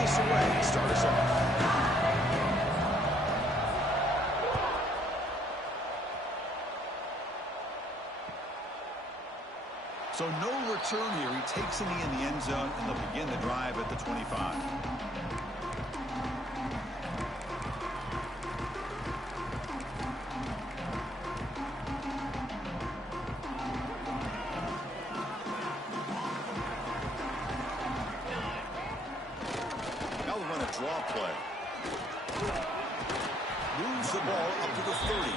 this away and start us off. So no return here. He takes a knee in the end zone, and they'll begin the drive at the 25. Now they'll run a draw play. Moves the ball up to the 30.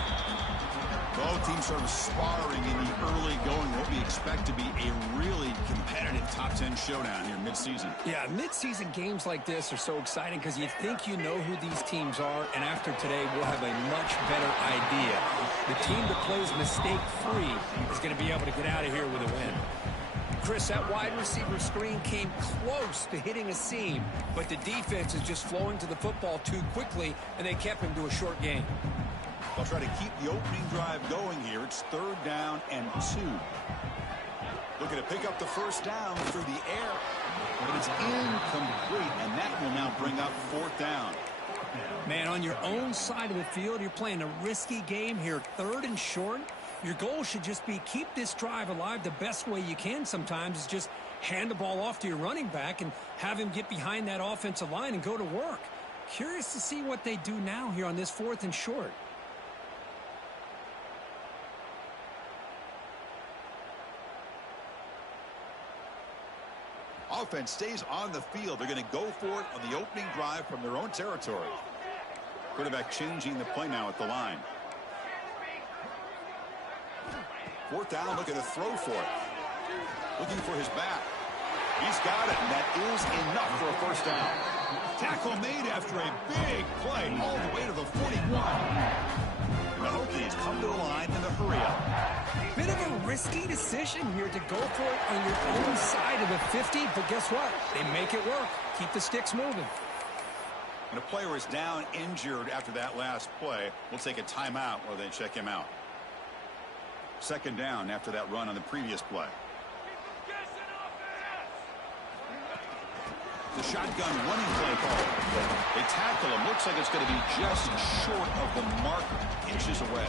Both teams sort of sparring in the early going, what we expect to be a really competitive top 10 showdown here mid-season. Yeah, mid-season games like this are so exciting because you think you know who these teams are, and after today we'll have a much better idea. The team that plays mistake-free is going to be able to get out of here with a win. Chris, that wide receiver screen came close to hitting a seam, but the defense is just flowing to the football too quickly, and they kept him to a short gain. They'll try to keep the opening drive going here. It's 3rd down and 2. Looking to pick up the first down through the air, but it's incomplete, and that will now bring up 4th down. Man, on your own side of the field, you're playing a risky game here, 3rd and short. Your goal should just be keep this drive alive the best way you can sometimes is just hand the ball off to your running back and have him get behind that offensive line and go to work. Curious to see what they do now here on this 4th and short. Offense stays on the field. They're going to go for it on the opening drive from their own territory. Quarterback changing the play now at the line. 4th down, looking to throw for it. Looking for his back. He's got it, and that is enough for a first down. Tackle made after a big play all the way to the 41. The Hokies come to the line in the hurry-up. Bit of a risky decision here to go for it on your own side of the 50, but guess what? They make it work. Keep the sticks moving. And a player is down injured after that last play. We'll take a timeout while they check him out. 2nd down after that run on the previous play. The shotgun running play call. They tackle him. Looks like it's going to be just short of the mark, inches away.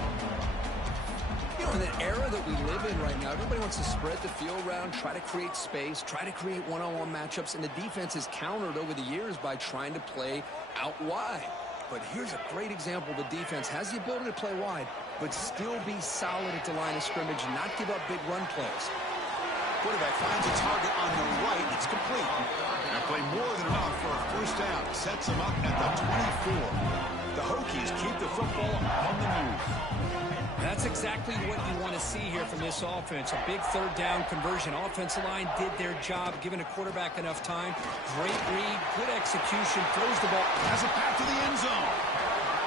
You know, in the era that we live in right now, everybody wants to spread the field around, try to create space, try to create one-on-one matchups, and the defense is countered over the years by trying to play out wide. But here's a great example. The defense has the ability to play wide, but still be solid at the line of scrimmage and not give up big run plays. Quarterback finds a target on the right. It's complete. Now play more than enough for a first down. Sets him up at the 24. The Hokies keep the football on the move. That's exactly what you want to see here from this offense. A big 3rd down conversion. Offensive line did their job, giving a quarterback enough time. Great read, good execution, throws the ball. Has it back to the end zone.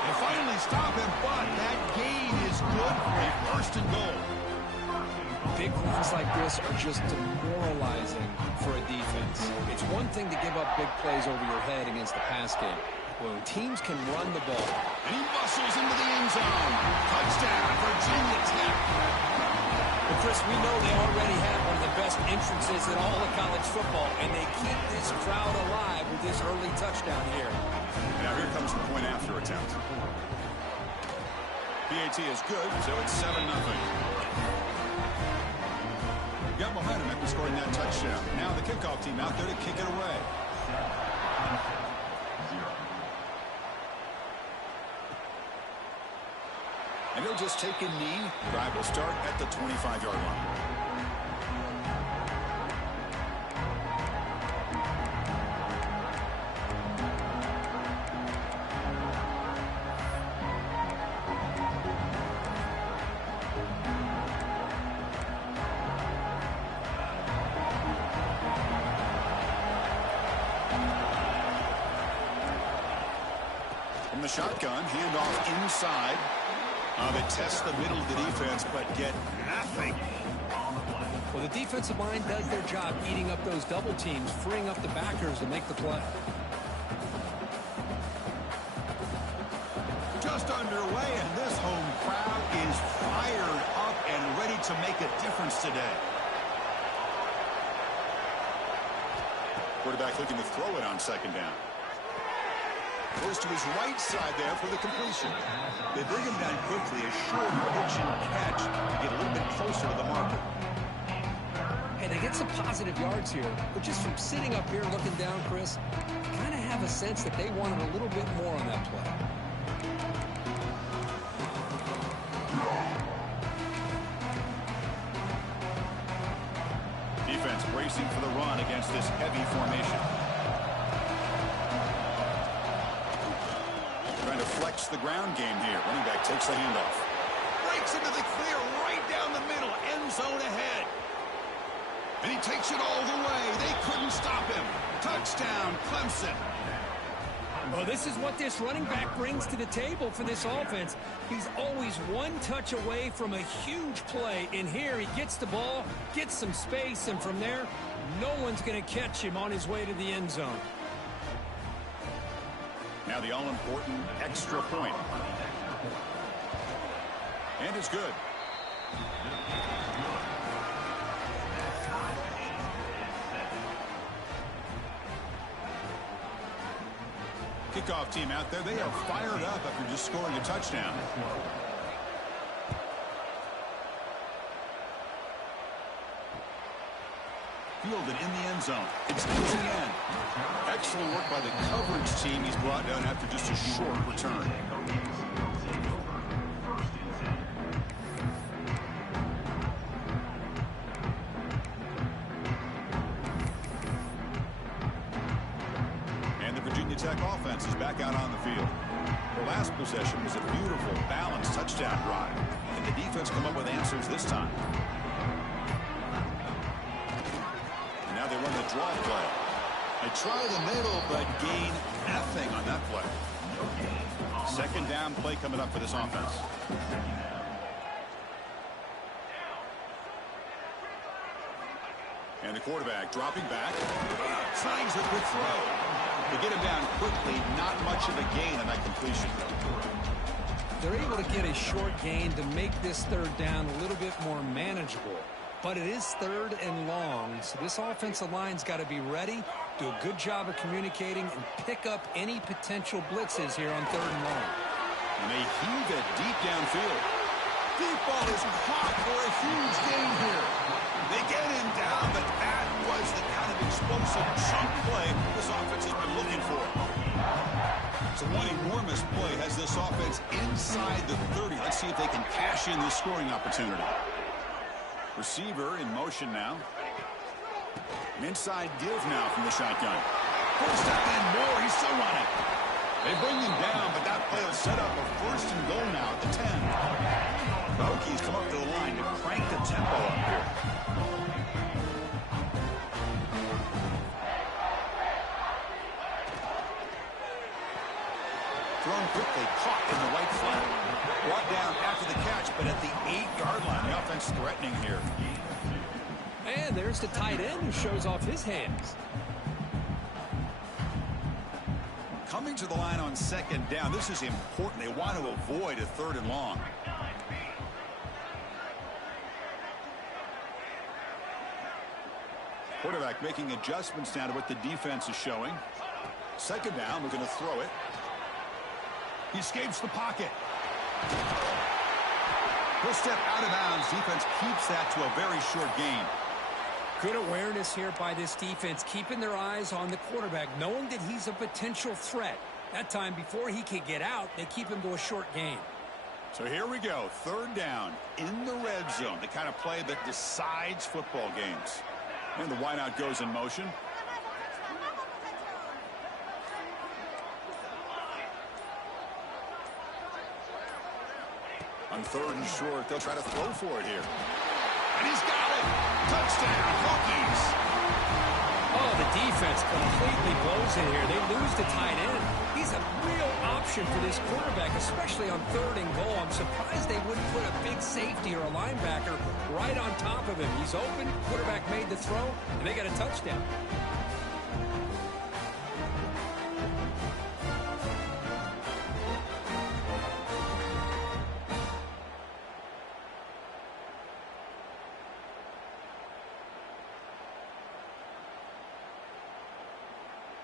They finally stop him, but that gain is good for a 1st and goal. Big runs like this are just demoralizing for a defense. It's one thing to give up big plays over your head against the pass game. Well, teams can run the ball. And he bustles into the end zone. Touchdown, Virginia Tech. Well, Chris, we know they already have one of the best entrances in all of college football, and they keep this crowd alive with this early touchdown here. Now here comes the point after attempt. PAT is good, so it's 7-0. Got momentum after scoring that touchdown. Now the kickoff team out there to kick it away. And he'll just take a knee. Drive will start at the 25-yard line. From the shotgun, handoff inside. They test the middle of the defense, but get nothing. Well, the defensive line does their job eating up those double teams, freeing up the backers to make the play. Just underway, and this home crowd is fired up and ready to make a difference today. Quarterback looking to throw it on 2nd down. Goes to his right side there for the completion. They bring him down quickly, a short pitch and catch to get a little bit closer to the marker. Hey, they get some positive yards here, but just from sitting up here looking down, Chris, I kind of have a sense that they wanted a little bit more on that play. Defense bracing for the run against this heavy formation. Trying to flex the ground game here. Running back takes the handoff. Breaks into the clear right down the middle. End zone ahead. And he takes it all the way. They couldn't stop him. Touchdown, Clemson. Well, this is what this running back brings to the table for this offense. He's always one touch away from a huge play. And here he gets the ball, gets some space, and from there, no one's going to catch him on his way to the end zone. Now the all-important extra point. And it's good. Kickoff team out there. They are fired up after just scoring a touchdown. Fielded in the end zone. It's easy end. Excellent work by the coverage team. He's brought down after just a short return. Tech offense is back out on the field. The last possession was a beautiful, balanced touchdown drive. And the defense come up with answers this time. And now they run the draw play. They try the middle, but gain nothing on that play. Second down play coming up for this offense. And the quarterback dropping back. Signs a good throw. They get him down quickly, not much of a gain on that completion. They're able to get a short gain to make this third down a little bit more manageable. But it is third and long, so this offensive line's got to be ready, do a good job of communicating, and pick up any potential blitzes here on third and long. And they heave it deep downfield. Deep ball is caught for a huge gain here. They get him down, but that was the kind of explosive chunk play this offense has been looking for. So one enormous play has this offense inside the 30. Let's see if they can cash in this scoring opportunity. Receiver in motion now. An inside give now from the shotgun. Full step in more. He's still running. They bring him down, but that play will set up a first and goal now at the 10. The Hokies come up to the line to crank the tempo up here. Thrown quickly, caught in the right flat. Brought down after the catch, but at the 8-yard line, the offense threatening here. And there's the tight end who shows off his hands. Coming to the line on second down, this is important. They want to avoid a third and long. Quarterback making adjustments now to what the defense is showing. Second down, we're going to throw it. He escapes the pocket. He'll step out of bounds. Defense keeps that to a very short gain. Good awareness here by this defense, keeping their eyes on the quarterback, knowing that he's a potential threat. That time, before he could get out, they keep him to a short gain. So here we go. Third down in the red zone. The kind of play that decides football games. And the wideout goes in motion. On third and short, they'll try to throw for it here. And he's got it. Touchdown, Hokies. Oh, the defense completely blows it here. They lose the tight end. He's a real option for this quarterback, especially on third and goal. I'm surprised they wouldn't put a big safety or a linebacker right on top of him. He's open, quarterback made the throw, and they got a touchdown.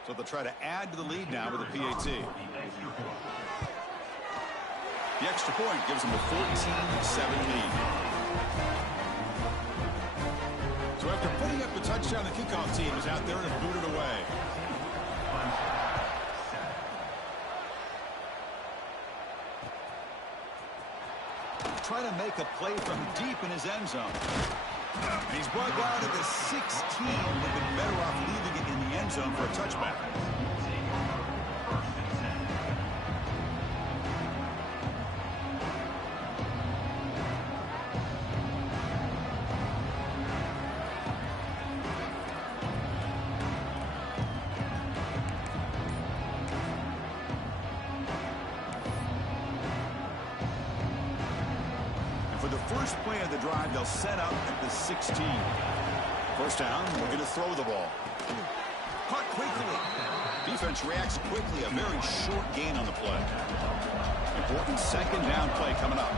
So they'll try to add to the lead now with a PAT. The extra point gives them a 14-7 lead. So after putting up the touchdown, the kickoff team is out there to boot it away. Trying to make a play from deep in his end zone. And he's brought down at the 16. Would have been better off leaving it in the end zone for a touchback. For the first play of the drive, they'll set up at the 16. First down, we're going to throw the ball. Caught quickly. Defense reacts quickly. A very short gain on the play. Important second down play coming up.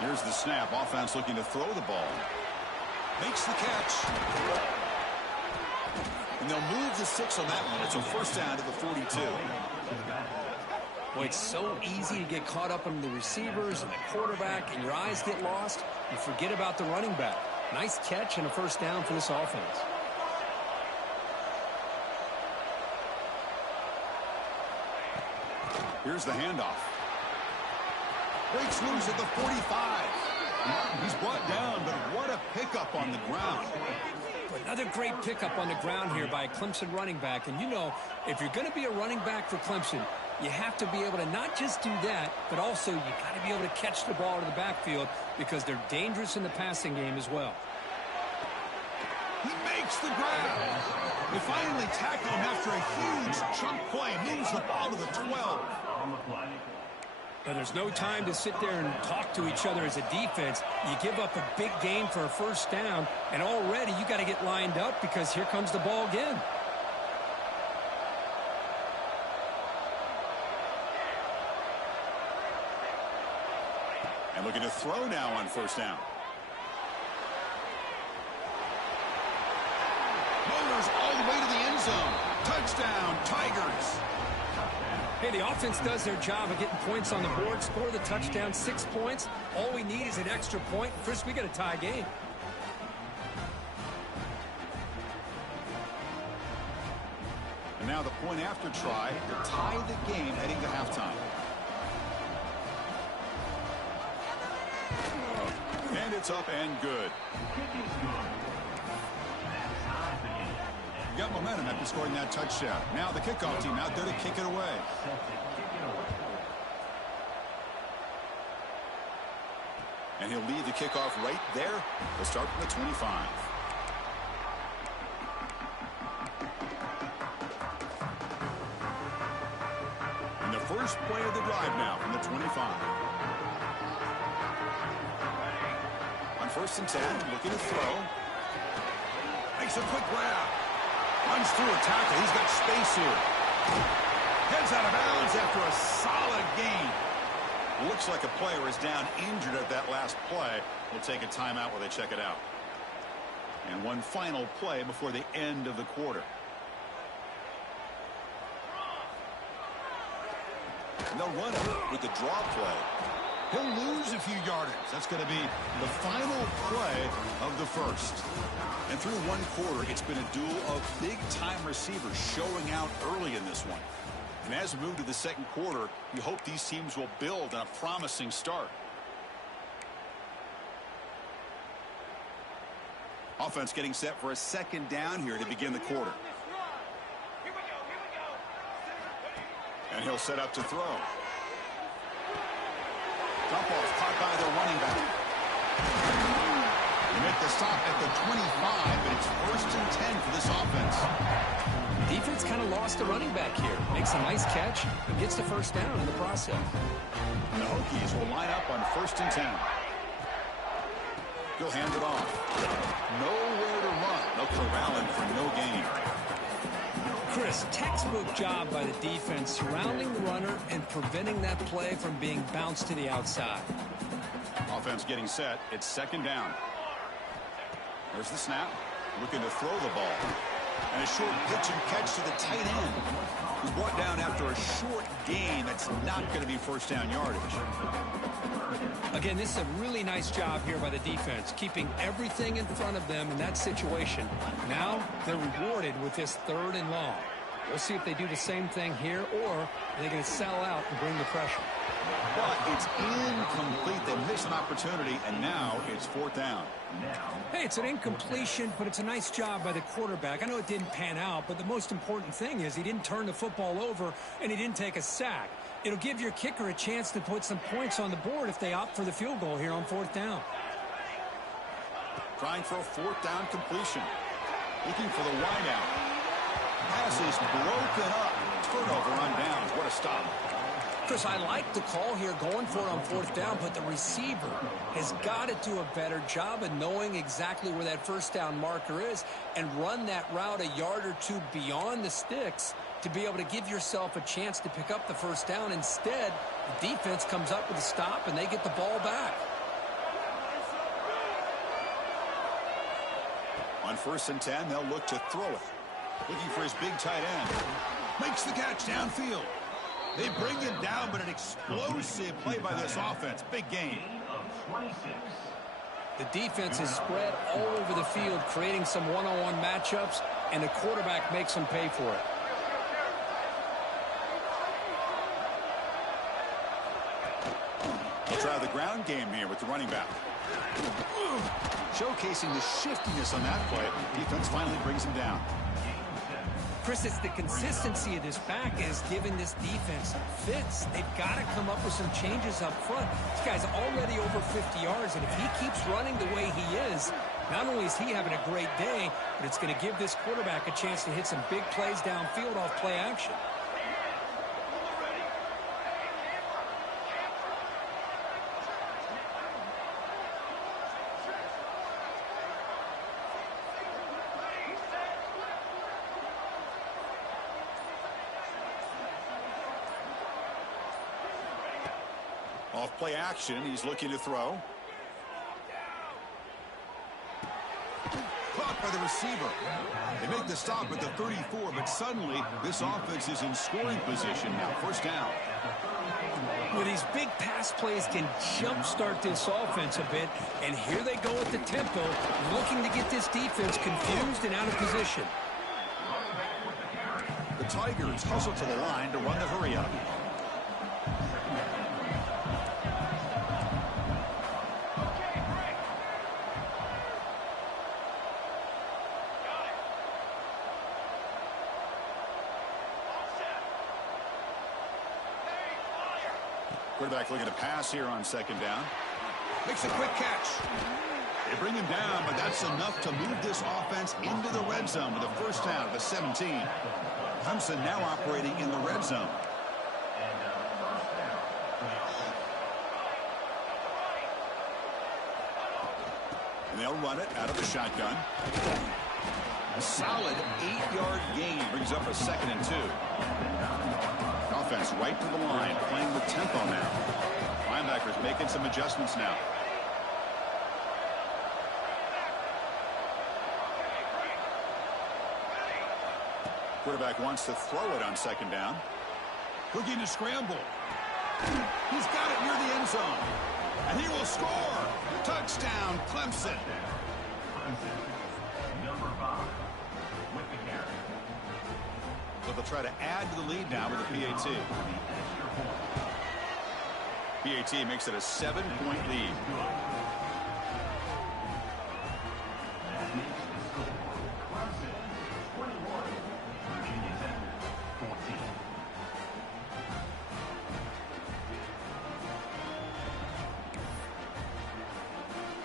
Here's the snap. Offense looking to throw the ball. Makes the catch. And they'll move the 6 on that one. It's a first down to the 42. Boy, it's so easy to get caught up in the receivers and the quarterback, and your eyes get lost. You forget about the running back. Nice catch and a first down for this offense. Here's the handoff. Breaks loose at the 45. He's brought down, but what a pickup on the ground. Another great pickup on the ground here by a Clemson running back. And you know, if you're going to be a running back for Clemson, you have to be able to not just do that, but also you got to be able to catch the ball to the backfield because they're dangerous in the passing game as well. He makes the grab. They finally tackle him after a huge chunk play. Moves the ball to the 12. Now, there's no time to sit there and talk to each other as a defense. You give up a big gain for a first down, and already you got to get lined up because here comes the ball again. And looking to throw now on first down. Motors all the way to the end zone. Touchdown, Tigers. Hey, the offense does their job of getting points on the board, score the touchdown, 6 points. All we need is an extra point. First, we got a tie game. And now the point after try to tie the game heading to halftime. And it's up and good. Got momentum after scoring that touchdown. Now the kickoff team out there to kick it away. And he'll lead the kickoff right there. They'll start from the 25. And the first play of the drive now from the 25. On first and 10, looking to throw. Makes a quick grab. Runs through a tackle. He's got space here. Heads out of bounds after a solid gain. Looks like a player is down injured at that last play. We'll take a timeout while they check it out. And one final play before the end of the quarter. And they'll run it with the draw play. He'll lose a few yardage. That's going to be the final play of the first. And through one quarter, it's been a duel of big-time receivers showing out early in this one. And as we move to the second quarter, you hope these teams will build on a promising start. Offense getting set for a second down here to begin the quarter. And he'll set up to throw. Dump off caught by the running back. They make the stop at the 25, but it's first and 10 for this offense. Defense kind of lost the running back here. Makes a nice catch and gets the first down in the process. And the Hokies will line up on first and 10. He'll hand it off. Nowhere to run. They'll corral him for no gain. Chris, textbook job by the defense surrounding the runner and preventing that play from being bounced to the outside. Offense getting set. It's second down. There's the snap. Looking to throw the ball. And a short pitch and catch to the tight end. He's brought down after a short gain. That's not going to be first down yardage. Again, this is a really nice job here by the defense, keeping everything in front of them in that situation. Now they're rewarded with this 3rd and long. We'll see if they do the same thing here, or are they going to sell out and bring the pressure. But it's incomplete. They missed an opportunity, and now it's 4th down. Hey, it's an incompletion, but it's a nice job by the quarterback. I know it didn't pan out, but the most important thing is he didn't turn the football over, and he didn't take a sack. It'll give your kicker a chance to put some points on the board if they opt for the field goal here on 4th down. Trying for a 4th down completion. Looking for the wideout. Pass is broken up. Turnover on downs. What a stop. Chris, I like the call here going for it on 4th down, but the receiver has got to do a better job of knowing exactly where that 1st down marker is and run that route a yard or 2 beyond the sticks to be able to give yourself a chance to pick up the 1st down. Instead, the defense comes up with a stop and they get the ball back. On 1st and 10, they'll look to throw it. Looking for his big tight end. Makes the catch downfield. They bring him down, but an explosive play by this offense. Big gain. The defense is spread all over the field, creating some one-on-one matchups, and the quarterback makes them pay for it. We'll try the ground game here with the running back. Showcasing the shiftiness on that play. Defense finally brings him down. Chris, it's the consistency of this back is giving this defense fits. They've got to come up with some changes up front. This guy's already over 50 yards, and if he keeps running the way he is, not only is he having a great day, but it's going to give this quarterback a chance to hit some big plays downfield off play action. Off play action, he's looking to throw. Caught by the receiver. They make the stop at the 34, but suddenly this offense is in scoring position now. 1st down. Well, these big pass plays can jumpstart this offense a bit, and here they go at the tempo, looking to get this defense confused and out of position. The Tigers hustle to the line to run the hurry-up. Quarterback looking to pass here on 2nd down. Makes a quick catch. They bring him down, but that's enough to move this offense into the red zone with a 1st down at the 17. Clemson now operating in the red zone. And they'll run it out of the shotgun. A solid 8-yard gain brings up a 2nd and 2. Offense right to the line, playing with tempo now. Linebackers making some adjustments now. Quarterback wants to throw it on 2nd down. Looking to scramble. He's got it near the end zone. And he will score. Touchdown, Clemson. Number 5 with the carry. So they'll try to add to the lead now with a PAT. PAT makes it a 7-point lead.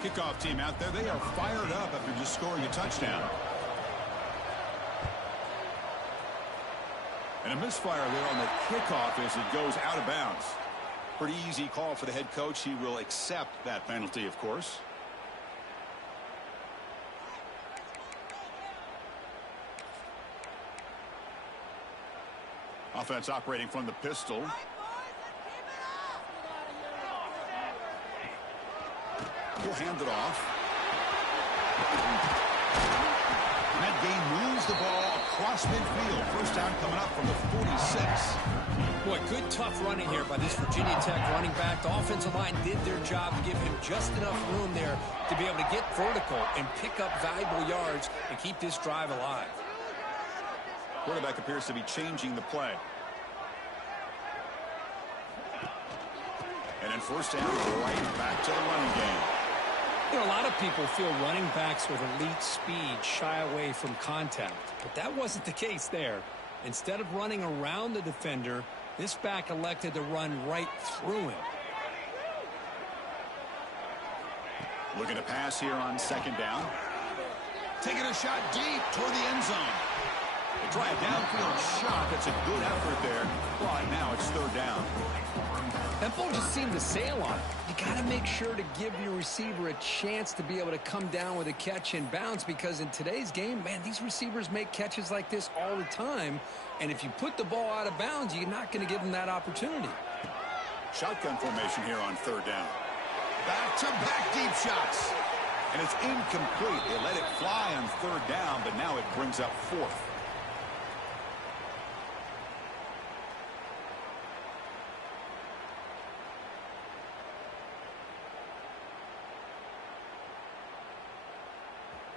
Kickoff team out there. They are fired up after just scoring a touchdown. And a misfire there on the kickoff as it goes out of bounds. Pretty easy call for the head coach. He will accept that penalty, of course. Offense operating from the pistol. He'll hand it off. moves the ball across midfield. First down coming up from the 46. Boy, good tough running here by this Virginia Tech running back. The offensive line did their job to give him just enough room there to be able to get vertical and pick up valuable yards and keep this drive alive. Quarterback appears to be changing the play. And then first down, right back to the running game. You know, a lot of people feel running backs with elite speed shy away from contact, but that wasn't the case there. Instead of running around the defender, this back elected to run right through him. Looking to pass here on second down. Taking a shot deep toward the end zone. They try a downfield shot. That's a good effort there. But now it's third down. That ball just seemed to sail on it. You got to make sure to give your receiver a chance to be able to come down with a catch and bounce, because in today's game, man, these receivers make catches like this all the time. And if you put the ball out of bounds, you're not going to give them that opportunity. Shotgun formation here on third down. Back-to-back deep shots. And it's incomplete. They let it fly on third down, but now it brings up fourth.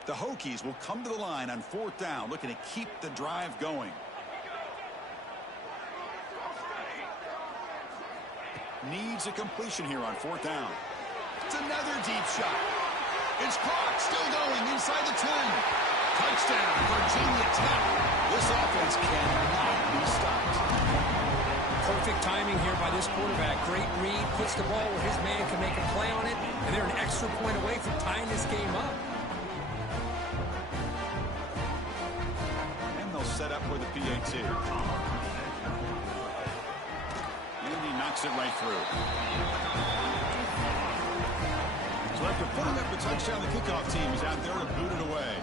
The Hokies will come to the line on fourth down, looking to keep the drive going. Needs a completion here on fourth down. It's another deep shot. It's caught, still going inside the 10. Touchdown, Virginia Tech. This offense cannot be stopped. Perfect timing here by this quarterback. Great read, puts the ball where his man can make a play on it, and they're an extra point away from tying this game up. Set up for the PAT. And he knocks it right through. So after putting up the touchdown, the kickoff team is out there to boot it away.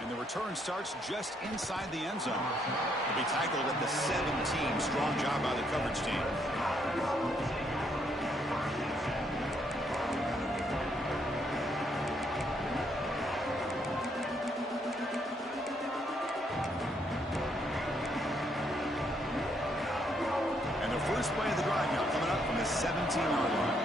And the return starts just inside the end zone. He'll be tackled at the 17. Strong job by the coverage team. First play of the drive now coming up from the 17-yard line.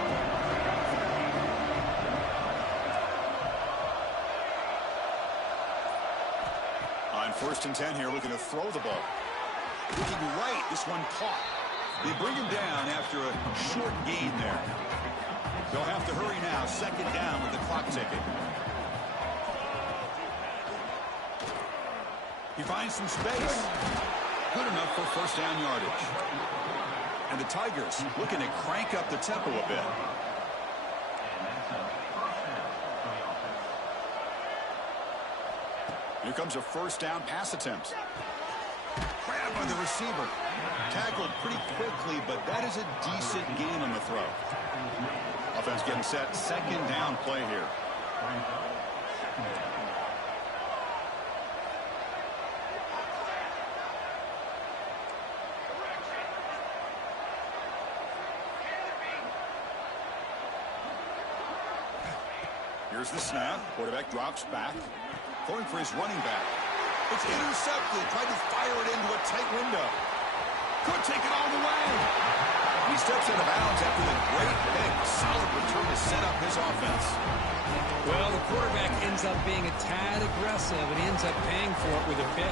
On first and 10 here, looking to throw the ball. Looking right, this one caught. They bring him down after a short gain there. They'll have to hurry now, second down with the clock ticking. He finds some space. Good enough for first down yardage. And the Tigers looking to crank up the tempo a bit. Here comes a first down pass attempt. Grabbed by the receiver. Tackled pretty quickly, but that is a decent gain on the throw. Offense getting set. Second down play here. Here's the snap. Quarterback drops back. Going for his running back. It's intercepted. Tried to fire it into a tight window. Could take it all the way. He steps out of bounds after the great pick. Solid return to set up his offense. Well, the quarterback ends up being a tad aggressive, and he ends up paying for it with a pick.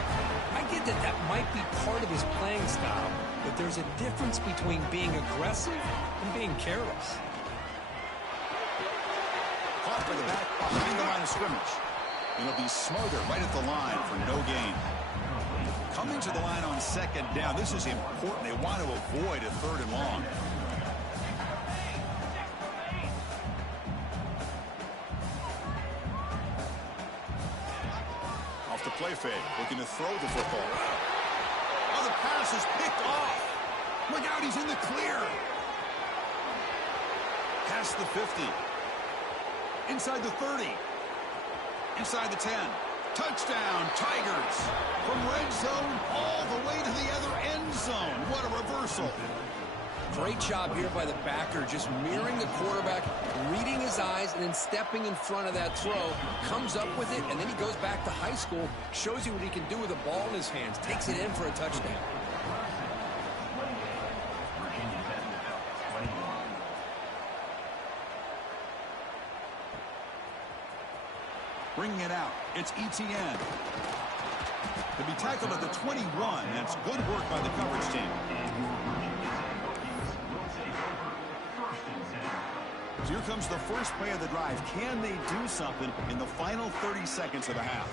I get that that might be part of his playing style, but there's a difference between being aggressive and being careless. Caught by the back behind the line of scrimmage. It'll be Smother right at the line for no gain. Coming to the line on second down. This is important. They want to avoid a third and long. Off the play fake. Looking to throw the football. Oh, the pass is picked off. Look out, he's in the clear. Past the 50. Inside the 30. Inside the 10. Touchdown, Tigers. From red zone all the way to the other end zone. What a reversal. Great job here by the backer, just mirroring the quarterback, reading his eyes, and then stepping in front of that throw, comes up with it, and then he goes back to high school, shows you what he can do with the ball in his hands, takes it in for a touchdown. Bringing it out, it's ETN. To be tackled at the 21, that's good work by the coverage team. So here comes the first play of the drive. Can they do something in the final 30 seconds of the half?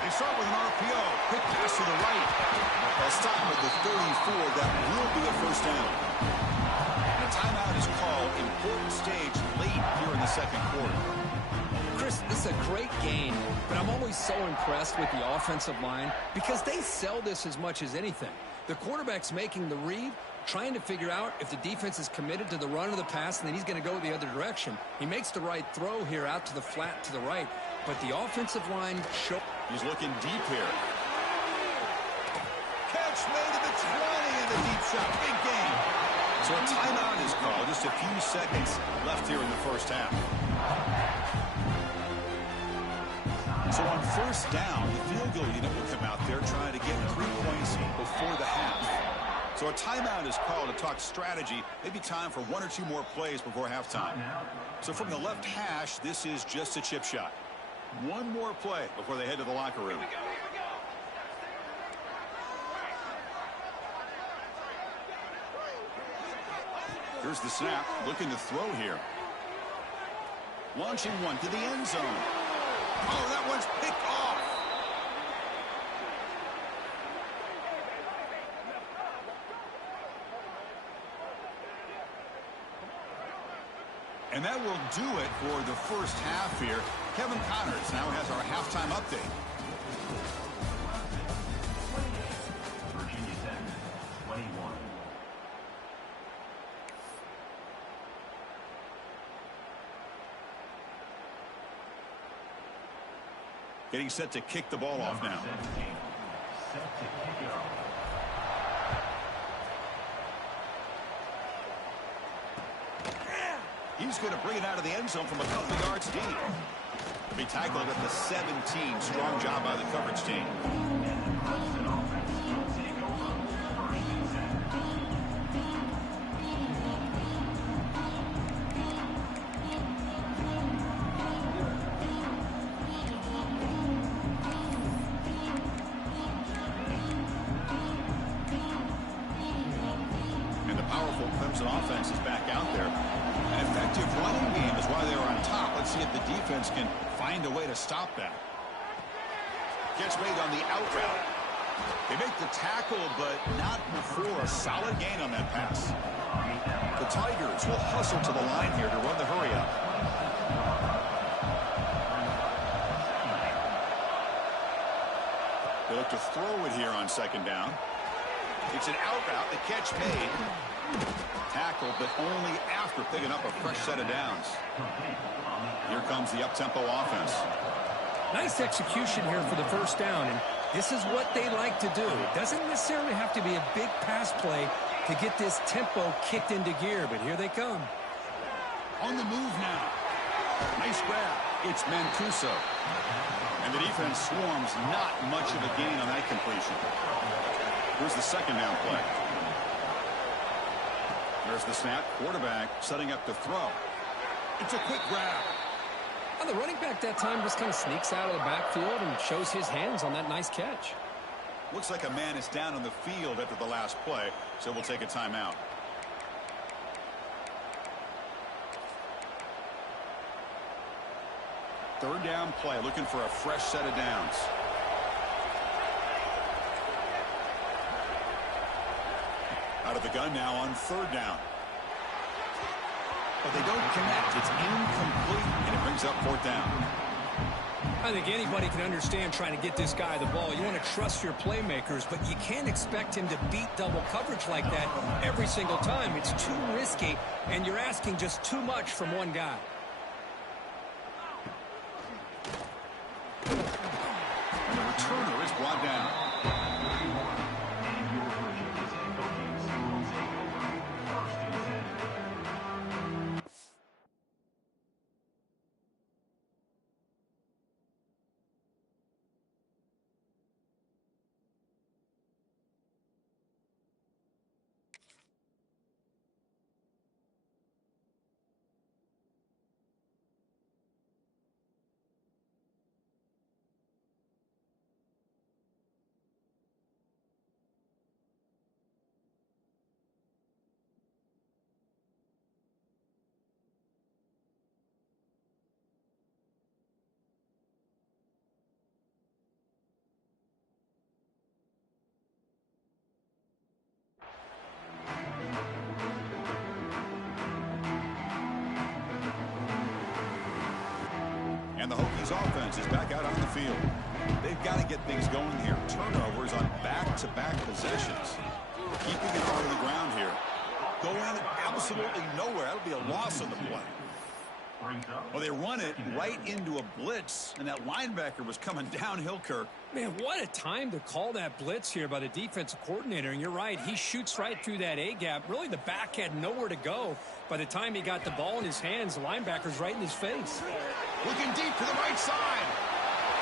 They start with an RPO. Quick pass to the right. They'll stop at the 34. That will be a first down. And a timeout is called. Important stage late here in the second quarter. Chris, this is a great game, but I'm always so impressed with the offensive line because they sell this as much as anything. The quarterback's making the read, trying to figure out if the defense is committed to the run or the pass, and then he's going to go the other direction. He makes the right throw here out to the flat to the right, but the offensive line show. He's looking deep here. Catch made to the 20 in the deep shot. Big game. So a timeout is called. Just a few seconds left here in the first half. So on first down, the field goal unit will come out there trying to get 3 points before the half. So a timeout is called to talk strategy. Maybe time for 1 or 2 more plays before halftime. So from the left hash, this is just a chip shot. 1 more play before they head to the locker room. Here's the snap. Looking to throw here. Launching one to the end zone. Oh, that one's picked off. And that will do it for the first half here. Kevin Connors now has our halftime update. Virginia 10, 21. Getting set to kick the ball off now. 17, set to kick it off. He's going to bring it out of the end zone from a couple of yards deep. To be tackled at the 17. Strong job by the coverage team. And the powerful Clemson offense is back out there. An effective running game is why they're on top. Let's see if the defense can find a way to stop that. Gets made on the out route. They make the tackle, but not before a solid gain on that pass. The Tigers will hustle to the line here to run the hurry up. They look to throw it here on second down. It's an out route. The catch made. Tackle, but only after picking up a fresh set of downs. Here comes the up-tempo offense. Nice execution here for the first down, and this is what they like to do. It doesn't necessarily have to be a big pass play to get this tempo kicked into gear, but here they come. On the move now. Nice grab. It's Mancuso. And the defense swarms. Not much of a gain on that completion. Here's the second down play. There's the snap. Quarterback setting up to throw. It's a quick grab. Well, the running back that time just kind of sneaks out of the backfield and shows his hands on that nice catch. Looks like a man is down on the field after the last play, so we'll take a timeout. Third down play, looking for a fresh set of downs. Out of the gun now on third down. But they don't connect. It's incomplete, and it brings up fourth down. I think anybody can understand trying to get this guy the ball. You want to trust your playmakers, but you can't expect him to beat double coverage like that every single time. It's too risky, and you're asking just too much from one guy. And the returner is brought down. offense is back out on the field. They've got to get things going here. Turnovers on back-to-back possessions. Keeping it on the ground here. Going absolutely nowhere. That'll be a loss on the play. Well, they run it right into a blitz, and that linebacker was coming downhill, Kirk. Man, what a time to call that blitz here by the defensive coordinator. And you're right, he shoots right through that A-gap. Really, the back had nowhere to go. By the time he got the ball in his hands, the linebacker's right in his face. Looking deep to the right side.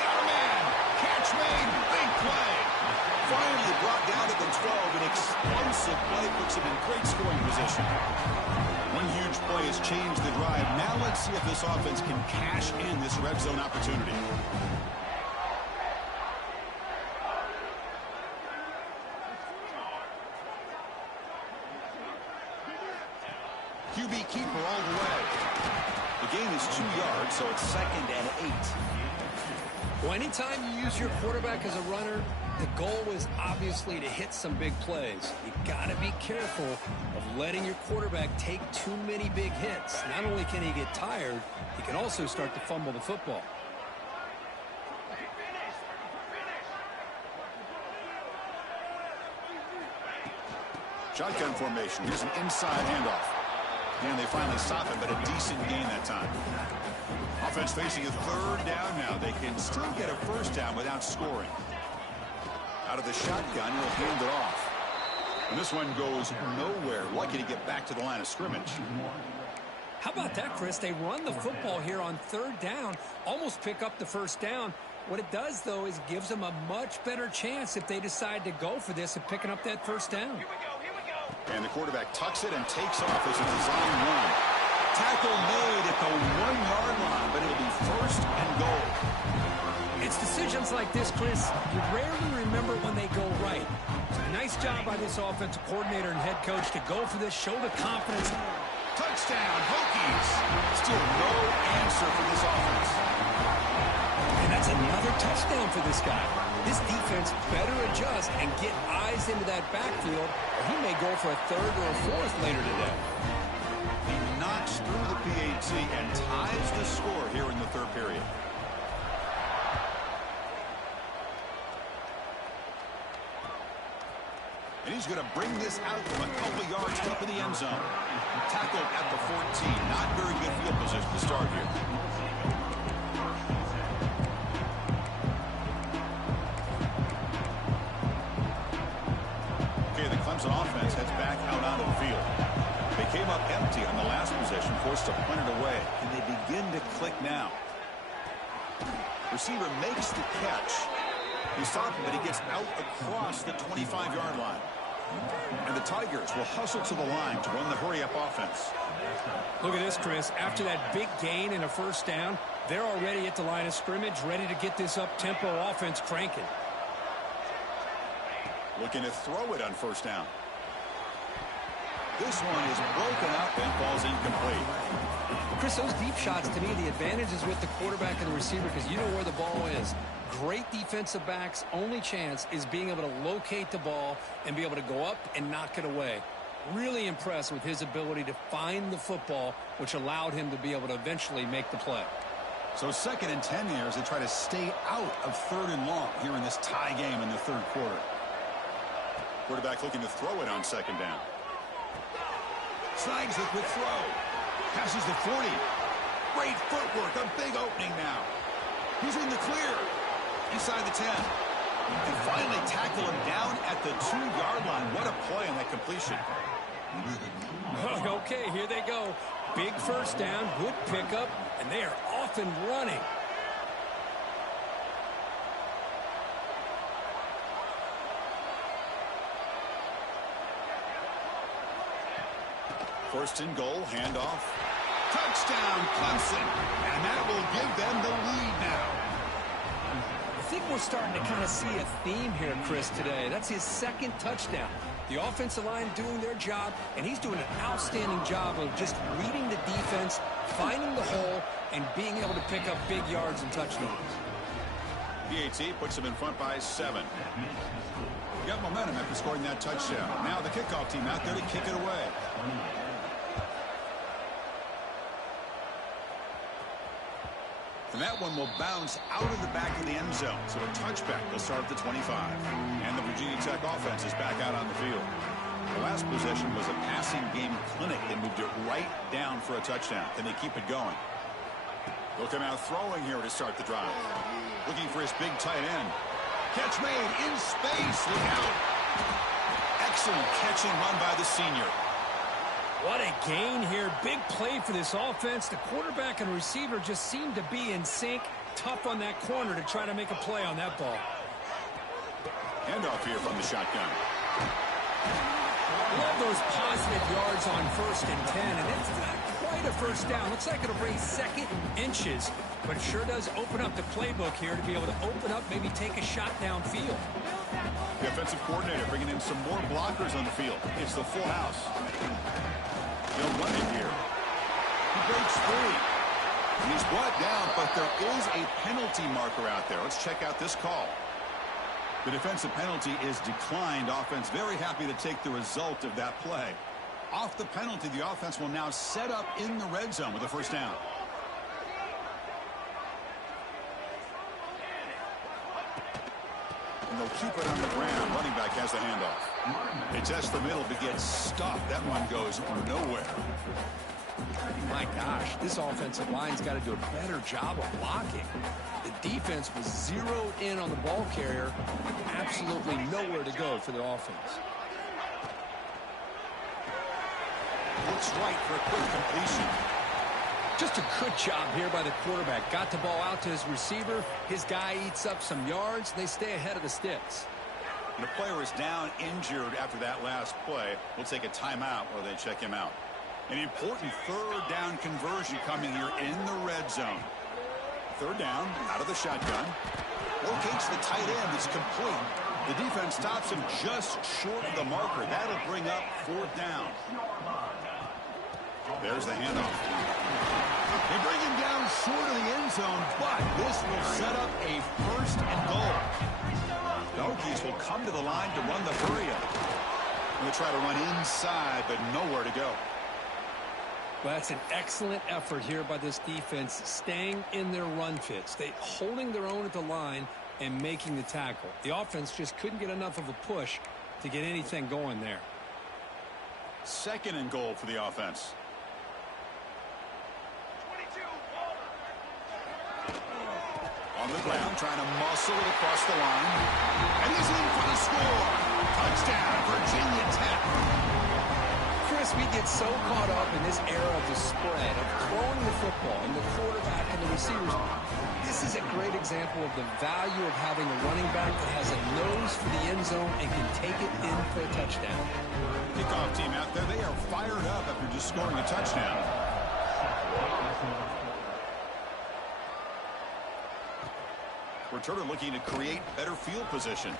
Got a man. Catch made. Big play. Finally brought down to the 12. An explosive play puts him in great scoring position. One huge play has changed the drive. Now let's see if this offense can cash in this red zone opportunity. QB keeper all the way. The gain is 2 yards, so it's 2nd and 8. Well, anytime you use your quarterback as a runner, the goal is obviously to hit some big plays. You got to be careful of letting your quarterback take too many big hits. Not only can he get tired, he can also start to fumble the football. Shotgun formation. Here's an inside handoff. And they finally stop it, but a decent gain that time. Offense facing a 3rd down now. They can still get a 1st down without scoring. Out of the shotgun, he'll hand it off. And this one goes nowhere. Lucky to get back to the line of scrimmage. How about that, Chris? They run the football here on 3rd down, almost pick up the 1st down. What it does, though, is gives them a much better chance if they decide to go for this and picking up that 1st down. And the quarterback tucks it and takes off as a design run. Tackle made at the 1-yard line, but it'll be 1st and goal. It's decisions like this, Chris, you rarely remember when they go right. So a nice job by this offensive coordinator and head coach to go for this, show the confidence. Touchdown, Hokies. Still no answer for this offense. And that's another touchdown for this guy. This defense better adjust and get eyes into that backfield, or he may go for a 3rd or a 4th later today. He knocks through the PAT and ties the score here in the 3rd period. And he's going to bring this out from a couple yards up in the end zone. Tackled at the 14. Not very good field position to start here. Okay, the Clemson offense heads back out onto the field. They came up empty on the last possession, forced to punt it away. And they begin to click now. Receiver makes the catch. He stopped him, but he gets out across the 25-yard line. And the Tigers will hustle to the line to run the hurry-up offense. Look at this, Chris. After that big gain and a 1st down, they're already at the line of scrimmage, ready to get this up-tempo offense cranking. Looking to throw it on 1st down. This one is broken up and falls incomplete. Chris, those deep shots, to me, the advantage is with the quarterback and the receiver because you know where the ball is. Great defensive backs' only chance is being able to locate the ball and be able to go up and knock it away. Really impressed with his ability to find the football, which allowed him to be able to eventually make the play. So 2nd and 10 here as they try to stay out of 3rd and long here in this tie game in the 3rd quarter. Quarterback looking to throw it on 2nd down. Snags the quick throw. Passes the 40. Great footwork. A big opening now. He's in the clear. Inside the 10. And finally tackle him down at the 2-yard line. What a play on that completion. Okay, here they go. Big 1st down, good pickup, and they are off and running. First and goal, handoff. Touchdown, Clemson. And that will give them the lead now. I think we're starting to kind of see a theme here, Chris, today. That's his 2nd touchdown. The offensive line doing their job, and he's doing an outstanding job of just reading the defense, finding the hole, and being able to pick up big yards and touchdowns. PAT puts them in front by 7. Got momentum after scoring that touchdown. Now the kickoff team out there to kick it away. And that one will bounce out of the back of the end zone. So a touchback will start at the 25. And the Virginia Tech offense is back out on the field. The last possession was a passing game clinic. They moved it right down for a touchdown. Can they keep it going? They'll come out throwing here to start the drive. Looking for his big tight end. Catch made in space. Look out. Excellent catching run by the senior. What a gain here. Big play for this offense. The quarterback and receiver just seem to be in sync. Tough on that corner to try to make a play on that ball. Handoff here from the shotgun. Love those positive yards on 1st and 10, and it's not quite a first down. Looks like it'll bring 2nd and inches, but it sure does open up the playbook here to be able to open up, maybe take a shot downfield. The offensive coordinator bringing in some more blockers on the field. It's the full house. They'll run it here. He breaks free. And he's brought down, but there is a penalty marker out there. Let's check out this call. The defensive penalty is declined. Offense very happy to take the result of that play. Off the penalty, the offense will now set up in the red zone with a first down. And they'll keep it on the ground. Running back has the handoff. They test the middle but get stuffed. That one goes nowhere. My gosh, this offensive line's got to do a better job of blocking. The defense was zeroed in on the ball carrier. Absolutely nowhere to go for the offense. Looks right for a quick completion. Just a good job here by the quarterback. Got the ball out to his receiver. His guy eats up some yards. They stay ahead of the sticks. And the player is down injured after that last play. We'll take a timeout while they check him out. An important 3rd down conversion coming here in the red zone. 3rd down, out of the shotgun. Locates the tight end. It's complete. The defense stops him just short of the marker. That'll bring up 4th down. There's the handoff. They bring him down short of the end zone, but this will set up a 1st and goal. The Hokies will come to the line to run the hurry up. They'll try to run inside, but nowhere to go. Well, that's an excellent effort here by this defense, staying in their run fits. They holding their own at the line and making the tackle. The offense just couldn't get enough of a push to get anything going there. 2nd and goal for the offense. On the ground, trying to muscle it across the line. And he's in for the score. Touchdown, Virginia Tech. Chris, we get so caught up in this era of the spread, of throwing the football, and the quarterback and the receivers. This is a great example of the value of having a running back that has a nose for the end zone and can take it in for a touchdown. Kickoff team out there, they are fired up after just scoring a touchdown. Returner looking to create better field position.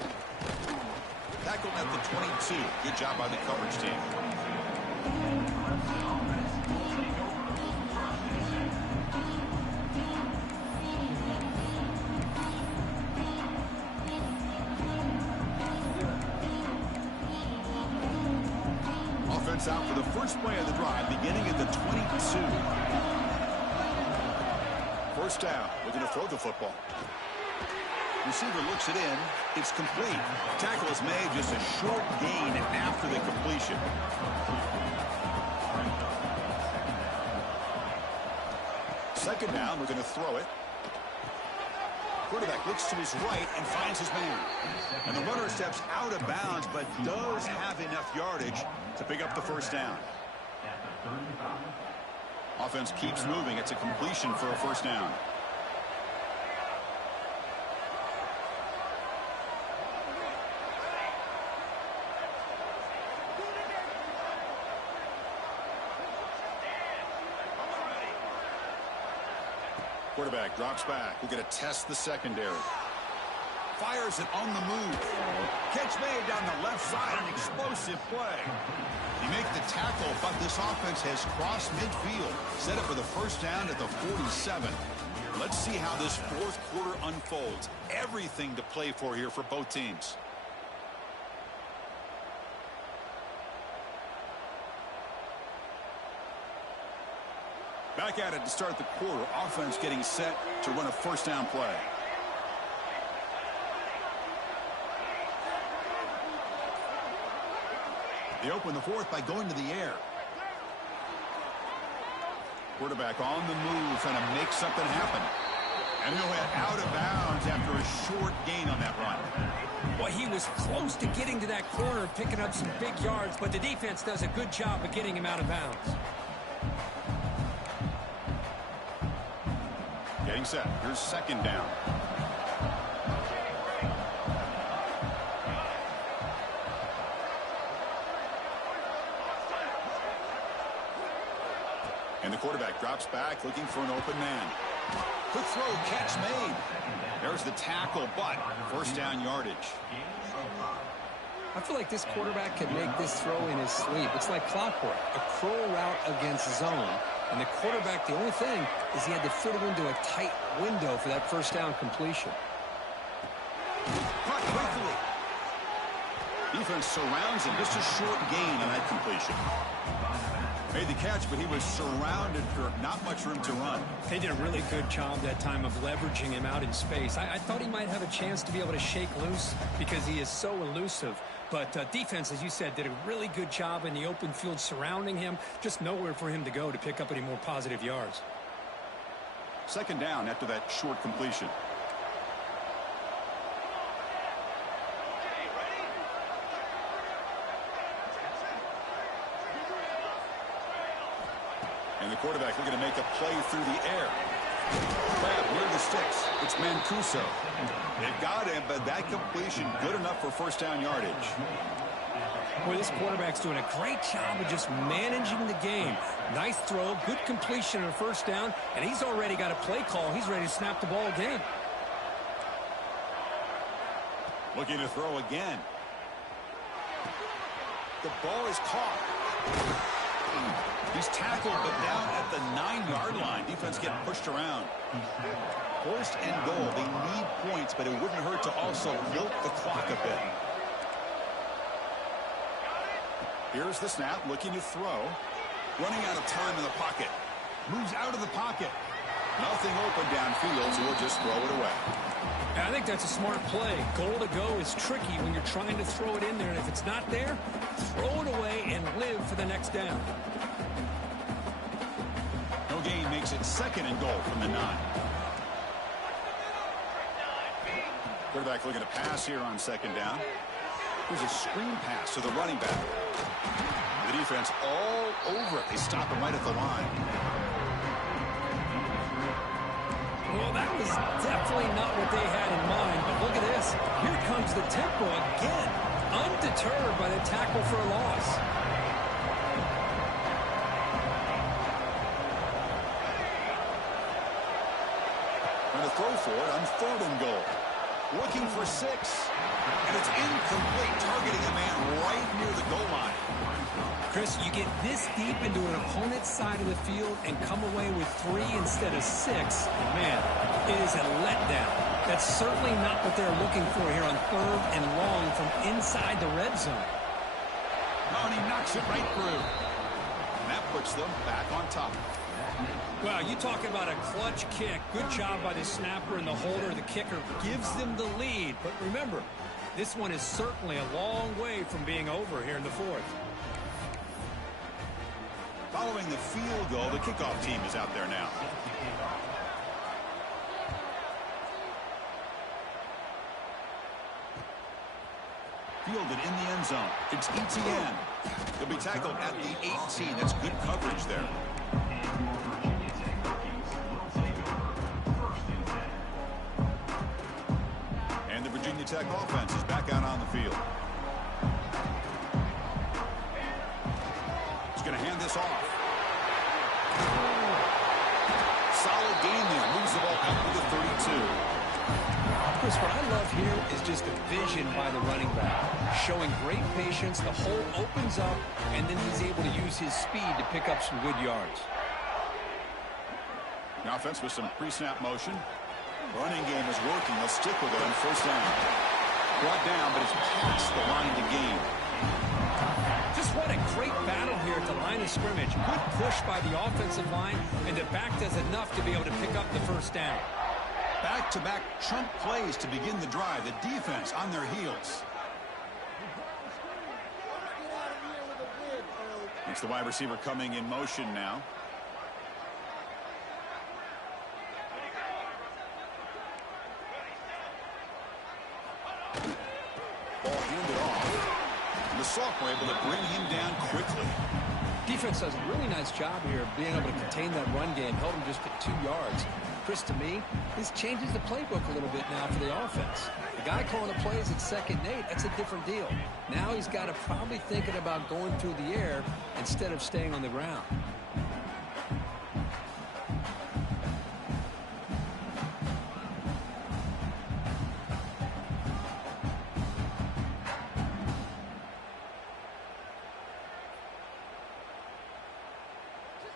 Tackled at the 22. Good job by the coverage team. Offense out for the first play of the drive, beginning at the 22. First down, looking to throw the football. Receiver looks it in. It's complete. Tackle is made, just a short gain after the completion. Second down, we're going to throw it. Quarterback looks to his right and finds his man. And the runner steps out of bounds, but does have enough yardage to pick up the first down. Offense keeps moving. It's a completion for a first down. Quarterback drops back. We're going to test the secondary. Fires it on the move. Catch made down the left side. An explosive play. He makes the tackle, but this offense has crossed midfield. Set up for the first down at the 47. Let's see how this 4th quarter unfolds. Everything to play for here for both teams. Back at it to start the quarter. Offense getting set to run a first down play. They open the fourth by going to the air. Quarterback on the move, trying to make something happen. And he'll head out of bounds after a short gain on that run. Well, he was close to getting to that corner, picking up some big yards, but the defense does a good job of getting him out of bounds. Getting set. Here's second down. And the quarterback drops back, looking for an open man. Quick throw, catch made. There's the tackle, but first down yardage. I feel like this quarterback can make this throw in his sleep. It's like clockwork, a crow route against zone. And the quarterback, the only thing is he had to fit it into a tight window for that first down completion. Caught quickly. Defense surrounds him. Just a short gain on that completion. Made the catch, but he was surrounded for not much room to run. They did a really good job that time of leveraging him out in space. I thought he might have a chance to be able to shake loose because he is so elusive. But defense, as you said, did a really good job in the open field surrounding him. Just nowhere for him to go to pick up any more positive yards. Second down after that short completion. And the quarterback looking to make a play through the air. Grab near the sticks. It's Mancuso. They've got him, but that completion good enough for first down yardage. Boy, this quarterback's doing a great job of just managing the game. Nice throw, good completion on a first down, and he's already got a play call. He's ready to snap the ball again. Looking to throw again. The ball is caught. He's tackled, but down at the 9-yard line. Defense getting pushed around. First and goal. They need points, but it wouldn't hurt to also milk the clock a bit. Here's the snap, looking to throw. Running out of time in the pocket. Moves out of the pocket. Nothing open downfield, so we'll just throw it away. I think that's a smart play. Goal to go is tricky when you're trying to throw it in there, and if it's not there, throw it away and live for the next down. No gain makes it second and goal from the 9. Quarterback looking to pass here on second down. There's a screen pass to the running back. The defense all over it. They stop him right at the line. Well, that was definitely not what they had in mind, but look at this. Here comes the tempo again, undeterred by the tackle for a loss. And a throw for it on third and goal. Looking for 6. And it's incomplete, targeting a man right near the goal line. Chris, you get this deep into an opponent's side of the field and come away with 3 instead of 6. Man, it is a letdown. That's certainly not what they're looking for here on third and long from inside the red zone. Oh, and he knocks it right through. And that puts them back on top. Well, you talk about a clutch kick. Good job by the snapper and the holder. The kicker gives them the lead. But remember, this one is certainly a long way from being over here in the fourth. Following the field goal, the kickoff team is out there now. Fielded in the end zone. It's ETN. He'll be tackled at the 18. That's good coverage there. And the Virginia Tech offense is back out on the field. He's going to hand this off. Solid gain there. Moves the ball out to the 32. Chris, what I love here is just the vision by the running back. Showing great patience, the hole opens up, and then he's able to use his speed to pick up some good yards. The offense with some pre-snap motion. Running game is working. They'll stick with it on first down. Brought down, but it's past the line to gain. Just what a great battle here at the line of of scrimmage. Good push by the offensive line, and the back does enough to be able to pick up the first down. Back-to-back chunk plays to begin the drive. The defense on their heels. It's the wide receiver coming in motion now. Ball handed off. And the sophomore able to bring him down quickly. Defense does a really nice job here of being able to contain that run game. Held him just at 2 yards. Chris, to me, this changes the playbook a little bit now for the offense. The guy calling the plays at 2nd and 8, that's a different deal. Now he's got to probably thinking about going through the air instead of staying on the ground.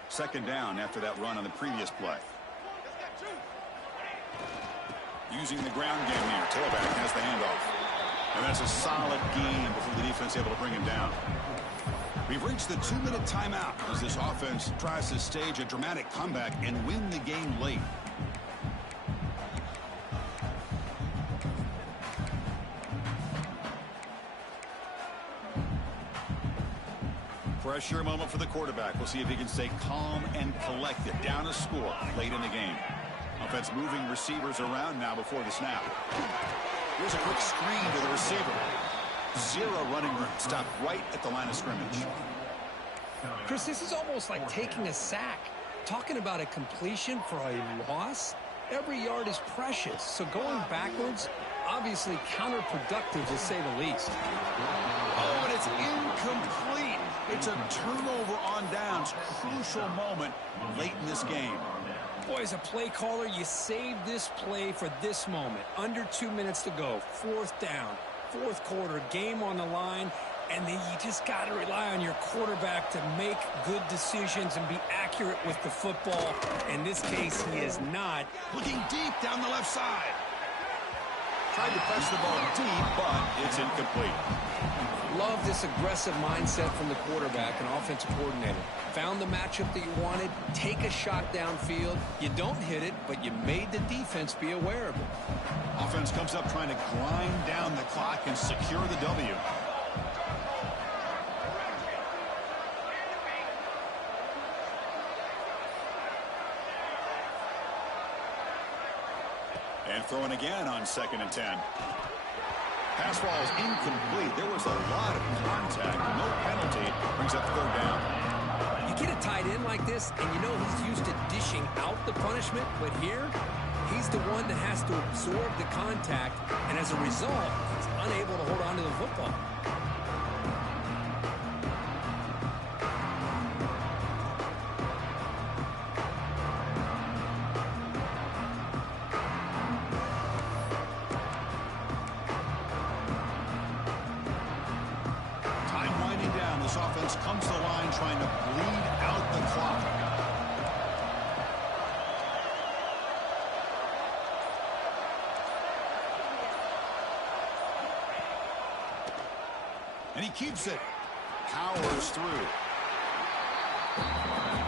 Second down after that run on the previous play. Using the ground game here. Tailback has the handoff. And that's a solid gain before the defense able to bring him down. We've reached the 2-minute timeout as this offense tries to stage a dramatic comeback and win the game late. Pressure moment for the quarterback. We'll see if he can stay calm and collected. Down a score late in the game. Offense moving receivers around now before the snap. Here's a quick screen to the receiver. 0 running room. Stopped right at the line of scrimmage. Chris, this is almost like taking a sack. Talking about a completion for a loss, every yard is precious. So going backwards, obviously counterproductive to say the least. Oh, and it's incomplete. It's a turnover on downs. Crucial moment late in this game. Boy, as a play caller, you saved this play for this moment. Under 2 minutes to go. 4th down. 4th quarter. Game on the line. And then you just got to rely on your quarterback to make good decisions and be accurate with the football. In this case, he is not. Looking deep down the left side. Tried to press the ball deep, but it's incomplete. Love this aggressive mindset from the quarterback and offensive coordinator. Found the matchup that you wanted. Take a shot downfield. You don't hit it, but you made the defense be aware of it. Offense comes up trying to grind down the clock and secure the W. And throwing again on 2nd and 10. Pass ball is incomplete. There was a lot of contact. No penalty. Brings up 3rd down. You get a tight end like this, and you know he's used to dishing out the punishment, but here, he's the one that has to absorb the contact, and as a result, he's unable to hold on to the football. This offense comes to the line trying to bleed out the clock. And he keeps it. Powers through.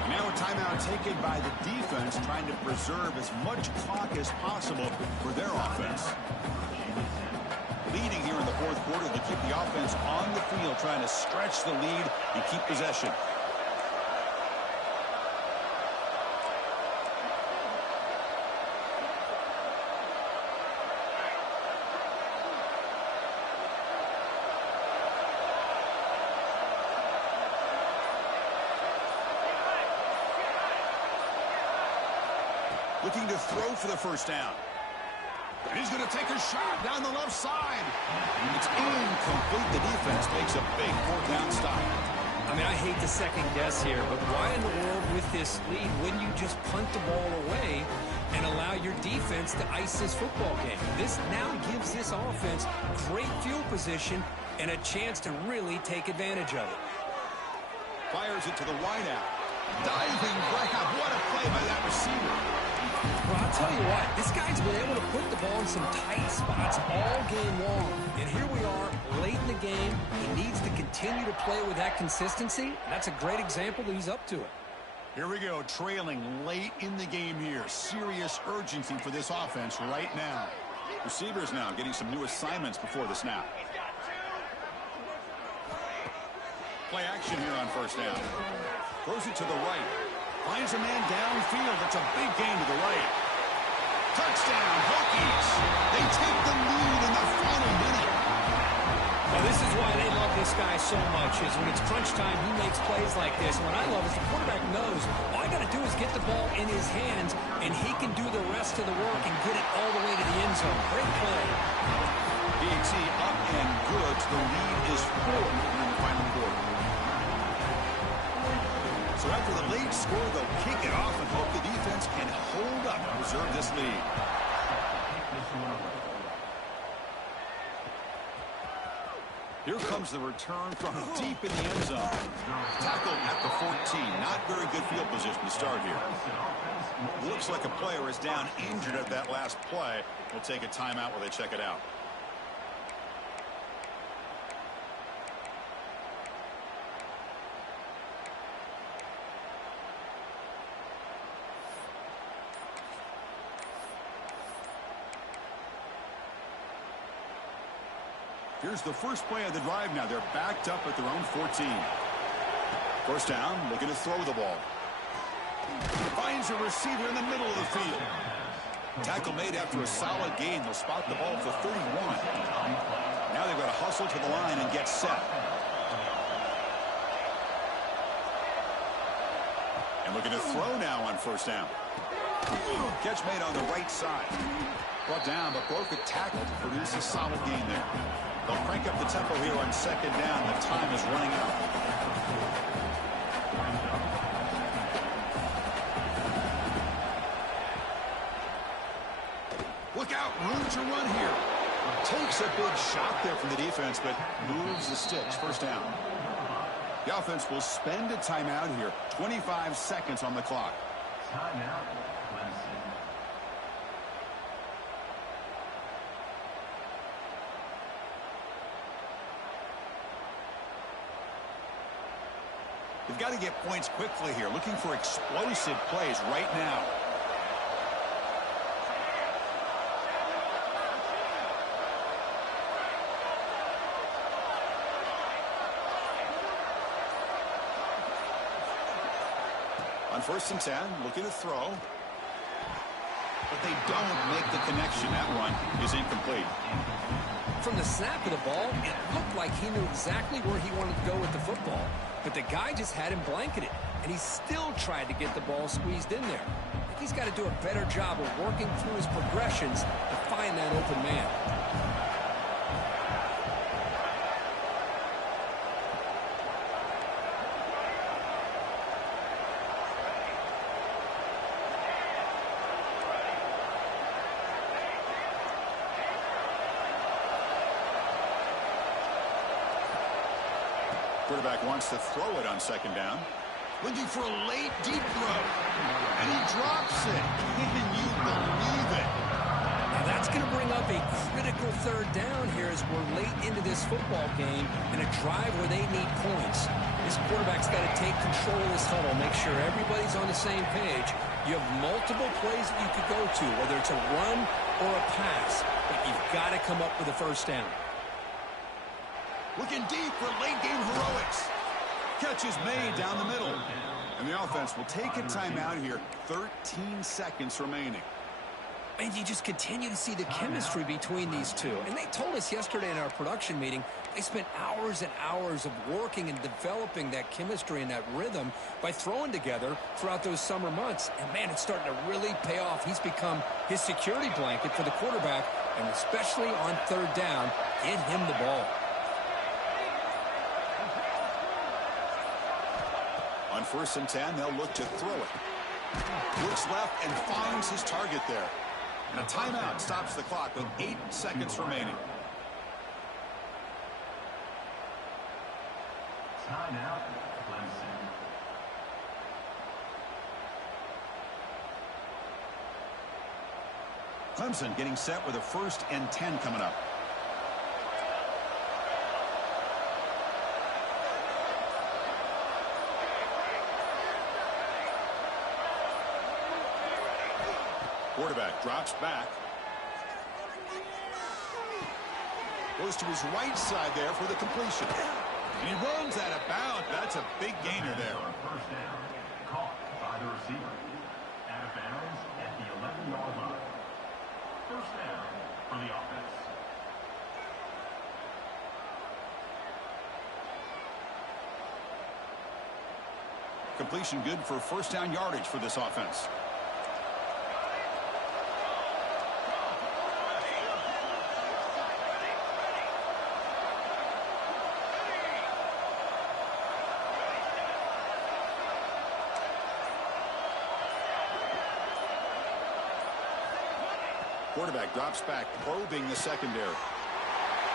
Now a timeout taken by the defense trying to preserve as much clock as possible for their offense. Leading here in the 4th quarter to keep the offense on the field, trying to stretch the lead and keep possession. Looking to throw for the first down. And he's going to take a shot down the left side. It's incomplete. The defense makes a big 4th down stop. I mean, I hate to second guess here, but why in the world with this lead wouldn't you just punt the ball away and allow your defense to ice this football game? This now gives this offense great field position and a chance to really take advantage of it. Fires it to the wideout. Diving grab. What a play by that receiver. Well, I'll tell you what, this guy's been able to put the ball in some tight spots all game long. And here we are, late in the game. He needs to continue to play with that consistency. That's a great example that he's up to it. Here we go, trailing late in the game here. Serious urgency for this offense right now. Receivers now getting some new assignments before the snap. Play action here on first down. Throws it to the right. Finds a man downfield. That's a big gain to the right. Touchdown, Hokies. They take the lead in the final minute. Well, this is why they love this guy so much, is when it's crunch time, he makes plays like this. And what I love is the quarterback knows all I got to do is get the ball in his hands, and he can do the rest of the work and get it all the way to the end zone. Great play. VT up and good. The lead is 4 in the final quarter. So after the late score, they'll kick it off and hope the defense can hold up and preserve this lead. Here comes the return from deep in the end zone. Tackle at the 14. Not very good field position to start here. Looks like a player is down injured at that last play. We'll take a timeout while they check it out. Here's the first play of the drive now. They're backed up at their own 14. First down, looking to throw the ball. Finds a receiver in the middle of the field. Tackle made after a solid gain. They'll spot the ball for 31. Now they've got to hustle to the line and get set. And looking to throw now on first down. Catch made on the right side. Brought down, but broke a tackle to produce a solid gain there. They'll crank up the tempo here on second down. The time is running out. Look out, room to run here. Takes a big shot there from the defense, but moves the sticks. First down. The offense will spend a timeout here. 25 seconds on the clock. Timeout, Clemson. They've got to get points quickly here. Looking for explosive plays right now. On first and 10, looking to throw. But they don't make the connection. That run is incomplete. From the snap of the ball, it looked like he knew exactly where he wanted to go with the football. But the guy just had him blanketed, and he still tried to get the ball squeezed in there. I think he's got to do a better job of working through his progressions to find that open man. Quarterback wants to throw it on second down. Looking for a late deep throw. And he drops it. Can you believe it? Now that's going to bring up a critical third down here as we're late into this football game in a drive where they need points. This quarterback's got to take control of this huddle, make sure everybody's on the same page. You have multiple plays that you could go to, whether it's a run or a pass, but you've got to come up with a first down. Looking deep for late-game heroics. Catch is made down the middle. And the offense will take a timeout here. 13 seconds remaining. And you just continue to see the chemistry between these two. And they told us yesterday in our production meeting, they spent hours and hours of working and developing that chemistry and that rhythm by throwing together throughout those summer months. And, man, it's starting to really pay off. He's become his security blanket for the quarterback, and especially on third down, get him the ball. On first and 10, they'll look to throw it. Looks left and finds his target there. And a timeout stops the clock with 8 seconds remaining. Timeout, Clemson. 1 Clemson getting set with a 1st and 10 coming up. Quarterback drops back. Goes to his right side there for the completion. And he runs out of bounds. That's a big gainer there. First down, caught by the receiver. Out of bounds at the 11-yard line. First down for the offense. Completion good for 1st down yardage for this offense. Quarterback drops back, probing the secondary.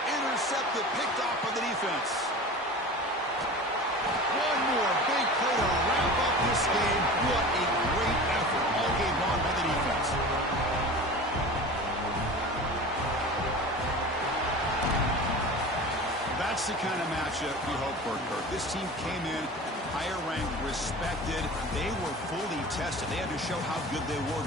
Intercepted, picked off by the defense. One more big play to wrap up this game. What a great effort all game long by the defense. That's the kind of matchup we hope for, Kirk. This team came in higher ranked, respected. They were fully tested. They had to show how good they were.